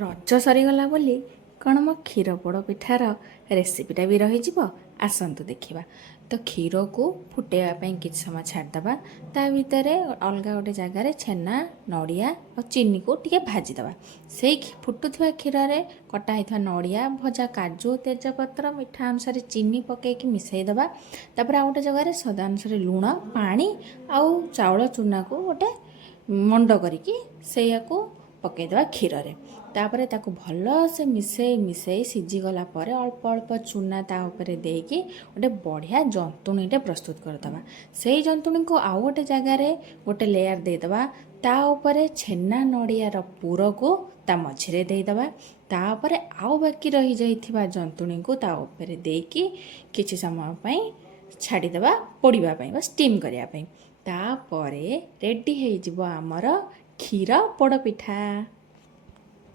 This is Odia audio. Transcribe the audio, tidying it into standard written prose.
ରଜ ସରିଗଲା ବୋଲି କ'ଣ ମୋ କ୍ଷୀର ପୋଡ଼ ପିଠାର ରେସିପିଟା ବି ରହିଯିବ। ଆସନ୍ତୁ ଦେଖିବା। ତ କ୍ଷୀରକୁ ଫୁଟେଇବା ପାଇଁ କିଛି ସମୟ ଛାଡ଼ିଦେବା। ତା ଭିତରେ ଅଲଗା ଗୋଟେ ଜାଗାରେ ଛେନା, ନଡ଼ିଆ ଆଉ ଚିନିକୁ ଟିକେ ଭାଜିଦେବା। ସେଇ ଫୁଟୁଥିବା କ୍ଷୀରରେ କଟା ହେଇଥିବା ନଡ଼ିଆ, ଭଜା କାଜୁ, ତେଜପତ୍ର, ମିଠା ଅନୁସାରେ ଚିନି ପକାଇକି ମିଶାଇଦେବା। ତାପରେ ଆଉ ଗୋଟେ ଜାଗାରେ ସ୍ୱାଦ ଅନୁସାରେ ଲୁଣ, ପାଣି ଆଉ ଚାଉଳ ଚୁନାକୁ ଗୋଟେ ମଣ୍ଡ କରିକି ସେଇଆକୁ ପକାଇଦେବା କ୍ଷୀରରେ। ତାପରେ ତାକୁ ଭଲସେ ମିଶାଇ ସିଝିଗଲା ପରେ ଅଳ୍ପ ଅଳ୍ପ ଚୁନା ତା ଉପରେ ଦେଇକି ଗୋଟେ ବଢ଼ିଆ ଜନ୍ତୁଣୀଟେ ପ୍ରସ୍ତୁତ କରିଦେବା। ସେଇ ଜନ୍ତୁଣୀକୁ ଆଉ ଗୋଟେ ଜାଗାରେ ଗୋଟେ ଲେୟାର ଦେଇଦେବା। ତା ଉପରେ ଛେନା ନଡ଼ିଆର ପୁରକୁ ତା ମଝିରେ ଦେଇଦେବା। ତାପରେ ଆଉ ବାକି ରହିଯାଇଥିବା ଜନ୍ତୁଣୀକୁ ତା ଉପରେ ଦେଇକି କିଛି ସମୟ ପାଇଁ ଛାଡ଼ିଦେବା ପୋଡ଼ିବା ପାଇଁ ବା ଷ୍ଟିମ୍ କରିବା ପାଇଁ। ତାପରେ ରେଡ଼ି ହେଇଯିବ ଆମର କ୍ଷୀର ପୋଡ଼ପିଠା।